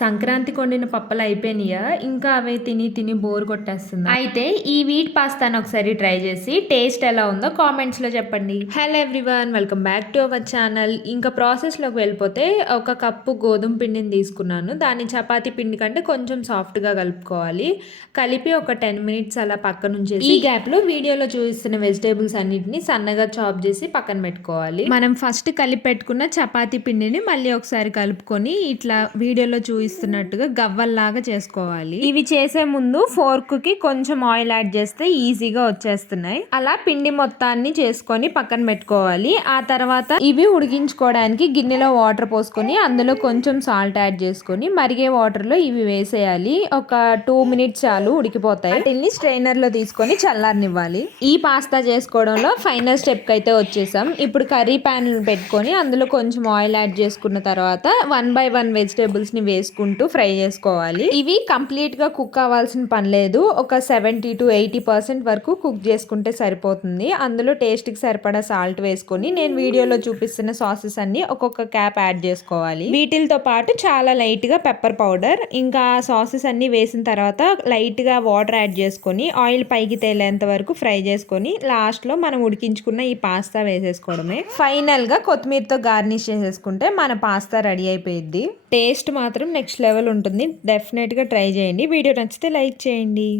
సంక్రాంతికి వండిన పప్పలు అయిపోయినాయా? ఇంకా అవే తిని తిని బోర్ కొట్టేస్తుందా? అయితే ఈ వీట్ పాస్తాను ఒకసారి ట్రై చేసి టేస్ట్ ఎలా ఉందో కామెంట్స్‌లో చెప్పండి. Hello everyone, welcome back to our channel. ఇంకా ప్రాసెస్‌లోకి వెళ్ళిపోతే ఒక కప్పు గోధుమ పిండిని తీసుకున్నాను. దాన్ని చపాతీ పిండి కంటే కొంచెం సాఫ్ట్‌గా కలుపుకోవాలి. కలిపి ఒక 10 మినిట్స్ అలా పక్కనుంచేసి ఈ గ్యాప్‌లో వీడియోలో చూపిస్తున్న వెజిటేబుల్స్ అన్నిటిని సన్నగా చాప్ చేసి పక్కన పెట్టుకోవాలి. మనం ఫస్ట్ కలిపి పెట్టుకున్న చపాతీ పిండిని మళ్ళీ ఒకసారి కలుపుకొని ఇట్లా వీడియోలో చూపిస్తున్నట్టుగా గవ్వల్లాగా చేసుకోవాలి. ఇవి చేసే ముందు ఫోర్క్ కి కొంచెం ఆయిల్ యాడ్ చేస్తే ఈజీగా వచ్చేస్తున్నాయి. అలా పిండి మొత్తాన్ని చేసుకొని పక్కన పెట్టుకోవాలి. ఆ తర్వాత ఇవి ఉడికించుకోవడానికి గిన్నెలో వాటర్ పోసుకొని అందులో కొంచెం సాల్ట్ యాడ్ చేసుకొని మరిగే వాటర్ లో ఇవి వేసేయాలి. ఒక 2 మినిట్స్ చాలు, ఉడికిపోతాయి. వాటిని స్ట్రైనర్ లో తీసుకొని చల్లారనివ్వాలి. ఈ పాస్తా చేసుకోవడంలో ఫైనల్ స్టెప్ కి అయితే వచ్చేసాం. ఇప్పుడు కర్రీ ప్యాన్ పెట్టుకొని అందులో కొంచెం ఆయిల్ యాడ్ చేసుకున్న తర్వాత 1 by 1 వెజిటేబుల్స్ ని వేసుకుంటూ ఫ్రై చేసుకోవాలి. ఇవి కంప్లీట్ గా కుక్ అవ్వాల్సిన పని లేదు. ఒక 70 to 80% వరకు కుక్ చేసుకుంటే సరిపోతుంది. అందులో టేస్ట్ కి సరిపడా సాల్ట్ వేసుకొని నేను వీడియోలో చూపిస్తున్న సాసెస్ అన్ని ఒక్కొక్క క్యాప్ యాడ్ చేసుకోవాలి. వీటితో పాటు చాలా లైట్ గా పెప్పర్ పౌడర్, ఇంకా సాసెస్ అన్ని వేసిన తర్వాత లైట్ గా వాటర్ యాడ్ చేసుకొని ఆయిల్ పైకి తేలేంత వరకు ఫ్రై చేసుకొని లాస్ట్ లో మనం ఉడికించుకున్న ఈ పాస్తా వేసేసుకోవడమే. ఫైనల్ గా కొత్తిమీరతో గార్నిష్ చేసేసుకుంటే మన పాస్తా రెడీ అయిపోయింది. టేస్ట్ మాత్రం నెక్స్ట్ లెవెల్ ఉంటుంది. డెఫినెట్గా ట్రై చేయండి. వీడియో నచ్చితే లైక్ చేయండి.